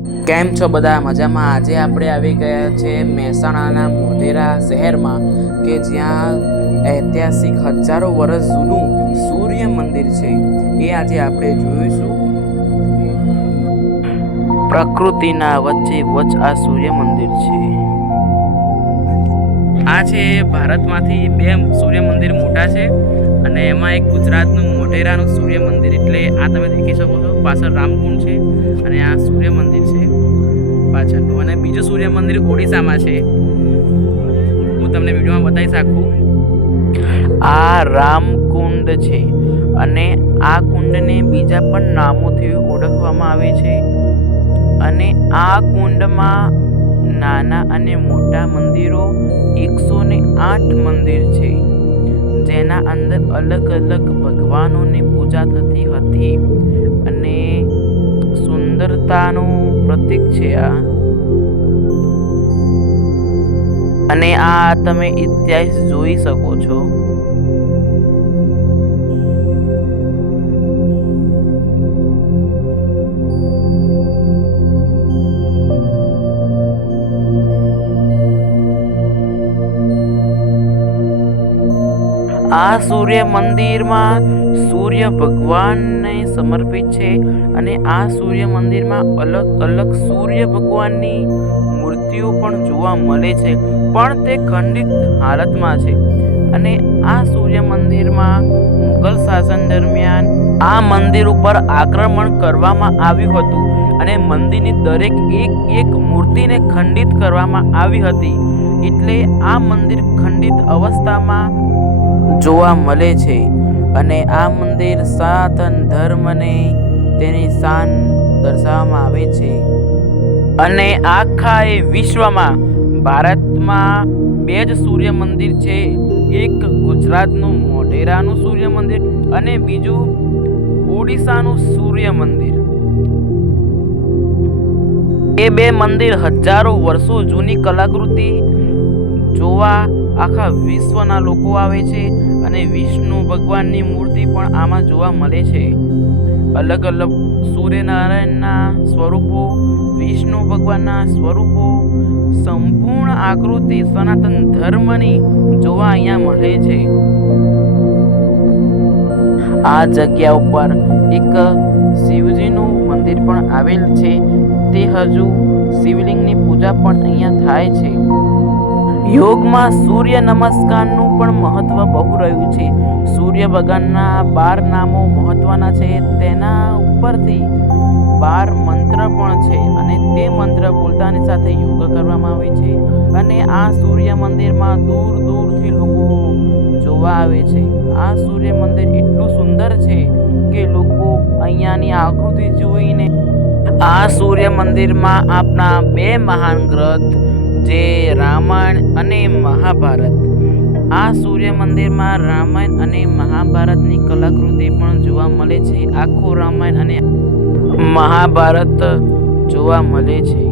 કેમ છો બધા? મજામાં? આજે આપણે આવી ગયા છે મહેસાણાના મોઢેરા શહેરમાં કે જ્યાં ઐતિહાસિક હજારો વર્ષ જૂનું સૂર્ય મંદિર છે એ આજે આપણે જોઈશું. પ્રકૃતિના વચ્ચે વચ આ સૂર્ય મંદિર છે. આ છે ભારતમાંથી 2 સૂર્ય મંદિર મોટા છે અને એમાં એક ગુજરાતનું મોઢેરાનું સૂર્ય મંદિર, એટલે આ તમે દેખી શકો છો. પાછળ રામકુંડ છે અને આ સૂર્ય મંદિર છે પાછળનું. અને બીજું સૂર્ય મંદિર ઓડિશામાં છે, હું તમને વિડીયોમાં બતાવી શકું. આ રામકુંડ છે અને આ કુંડને બીજા પણ નામોથી ઓળખવામાં આવે છે. અને આ કુંડમાં નાના અને મોટા મંદિરો 108 મંદિર છે, જેના અંદર અલગ અલગ ભગવાનોની પૂજા થતી હતી અને સુંદરતાનું પ્રતીક છે આ. અને આ તમે ઇતિહાસ જોઈ શકો છો. આ સૂર્ય મંદિરમાં સૂર્ય ભગવાનને સમર્પિત છે અને આ સૂર્ય મંદિરમાં અલગ અલગ સૂર્ય ભગવાનની મૂર્તિઓ પણ જોવા મળે છે, પણ તે ખંડિત હાલતમાં છે. અને આ સૂર્ય મંદિરમાં મુઘલ શાસન દરમિયાન આ મંદિર ઉપર આક્રમણ કરવામાં આવ્યું હતું અને મંદિરની દરેક એક મૂર્તિને ખંડિત કરવામાં આવી હતી, એટલે આ મંદિર ખંડિત અવસ્થામાં જોવા મળે છે. અને આ મંદિર સનાતન ધર્મને તેની શાન દર્શાવવામાં આવે છે. અને આખા એ વિશ્વમાં ભારતમાં 2 જ સૂર્ય મંદિર છે, એક ગુજરાતનું મોઢેરાનું સૂર્ય મંદિર અને બીજું ઓડિશાનું સૂર્ય મંદિર. એ 2 મંદિર હજારો વર્ષો જૂની કલાકૃતિ જોવા આખા વિશ્વના લોકો આવે છે અને વિષ્ણુ ભગવાનની મૂર્તિ પણ આમાં જોવા મળે છે. અલગ અલગ સૂર્યનારાયણના સ્વરૂપો, વિષ્ણુ ભગવાનના સ્વરૂપો, સંપૂર્ણ આકૃતિ સનાતન ધર્મની જોવા અહીંયા મળે છે. આ જગ્યા ઉપર એક શિવજીનું મંદિર પણ આવેલ છે, તે હજુ શિવલિંગની પૂજા પણ અહીંયા થાય છે. યોગમાં સૂર્ય નમસ્કારનું પણ મહત્વ બહુ રહ્યું છે. સૂર્ય ભગવાનના 12 નામો મહત્વના છે, તેના ઉપરથી 12 મંત્ર પણ છે અને તે મંત્ર બોલતાની સાથે યોગ કરવામાં આવે છે. અને આ સૂર્ય મંદિરમાં દૂર દૂરથી લોકો જોવા આવે છે. આ સૂર્ય મંદિર એટલું સુંદર છે કે લોકો અહીંયાની આકૃતિ જોઈને આ સૂર્ય મંદિરમાં આપણા 2 મહાન ગ્રંથ જે રામાયણ અને મહાભારત, આ સૂર્ય મંદિરમાં રામાયણ અને મહાભારતની કલાકૃતિ પણ જોવા મળે છે. આખું રામાયણ અને મહાભારત જોવા મળે છે.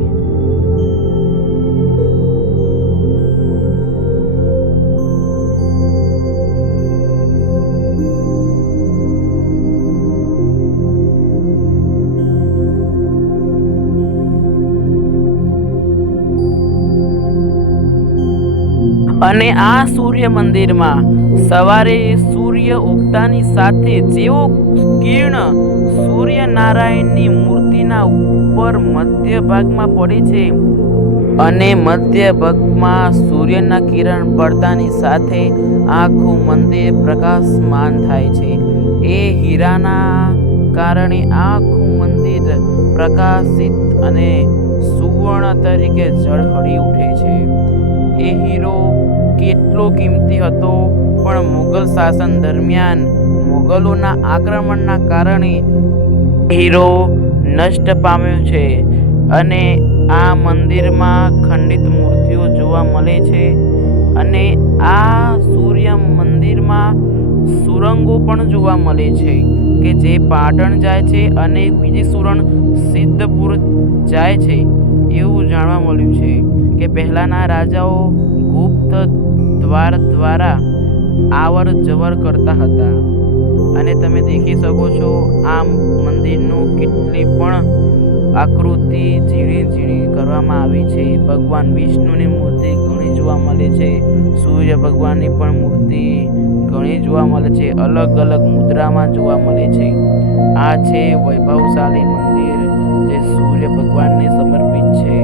અને આ સૂર્ય મંદિરમાં સવારે સૂર્ય ઉગતાની સાથે જેવો કિરણ સૂર્યનારાયણની મૂર્તિના ઉપર મધ્ય ભાગમાં પડે છે અને મધ્ય ભાગમાં સૂર્યના કિરણ પડતાની સાથે આખું મંદિર પ્રકાશમાન થાય છે. એ હીરાના કારણે આખું મંદિર પ્રકાશિત અને સુવર્ણ તરીકે ઝળહળી ઉઠે છે. એ હીરો કેટલો કિંમતી હતો, પણ મુઘલ શાસન દરમિયાન મુઘલોના આક્રમણના કારણે હીરો નષ્ટ પામ્યો છે. અને આ મંદિરમાં ખંડિત મૂર્તિઓ જોવા મળે છે. અને આ સૂર્ય મંદિરમાં સુરંગો પણ જોવા મળે છે કે જે પાટણ જાય છે અને બીજી સુરંગ સિદ્ધપુર જાય છે, એવું જાણવા મળ્યું છે કે પહેલાના રાજાઓ ગુપ્ત દ્વાર દ્વારા આવર જવર કરતા હતા. અને તમે દેખી શકો છો આ મંદિરનું કેટલી પણ આકૃતિ ઝીણી ઝીણી કરવામાં આવી છે. ભગવાન વિષ્ણુની મૂર્તિ ઘણી જોવા મળે છે. સૂર્ય ભગવાનની પણ મૂર્તિ ઘણી જોવા મળે છે. અલગ અલગ મુદ્રામાં જોવા મળે છે. આ છે વૈભવશાળી મંદિર જે સૂર્ય ભગવાનને સમર્પિત છે.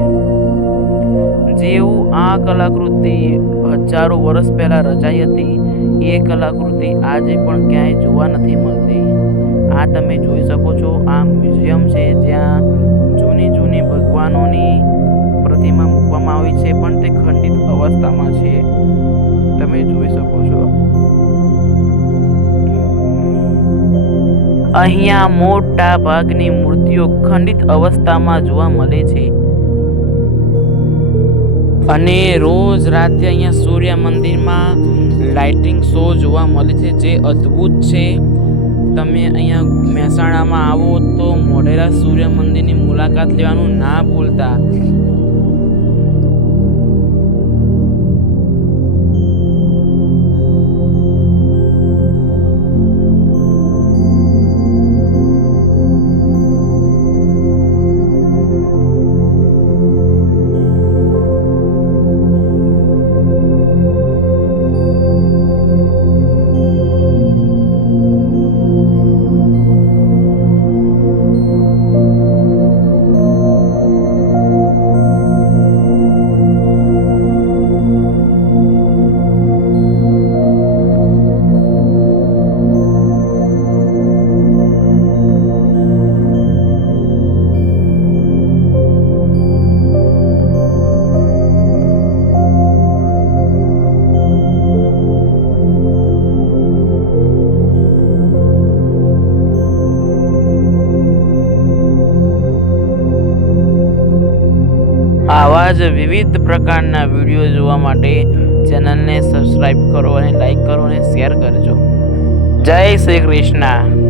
જેવું આ કલાકૃતિ હજારો વર્ષ પહેલા રચાઈ હતી એ કલાકૃતિ આજે પણ ક્યાંય જોવા નથી મળતી. આ તમે જોઈ શકો છો, આ મ્યુઝિયમ છે જ્યાં જૂની જૂની ભગવાનોની પ્રતિમા મૂકવામાં આવી છે, પણ તે ખંડિત અવસ્થામાં છે. તમે જોઈ શકો છો. અહીંયા મોટા ભાગની મૂર્તિઓ ખંડિત અવસ્થામાં જોવા મળે છે. અને રોજ રાતે અહીંયા સૂર્ય મંદિરમાં લાઇટિંગ શો જોવા મળે છે જે અદ્ભુત છે. તમે અહીંયા મહેસાણામાં આવો તો મોઢેરા સૂર્ય મંદિરની મુલાકાત લેવાનું ના ભૂલતા. આવા જ વિવિધ પ્રકારના વિડીયો જોવા માટે ચેનલને સબસ્ક્રાઈબ કરો અને લાઈક કરો અને શેર કરજો. જય શ્રી કૃષ્ણ.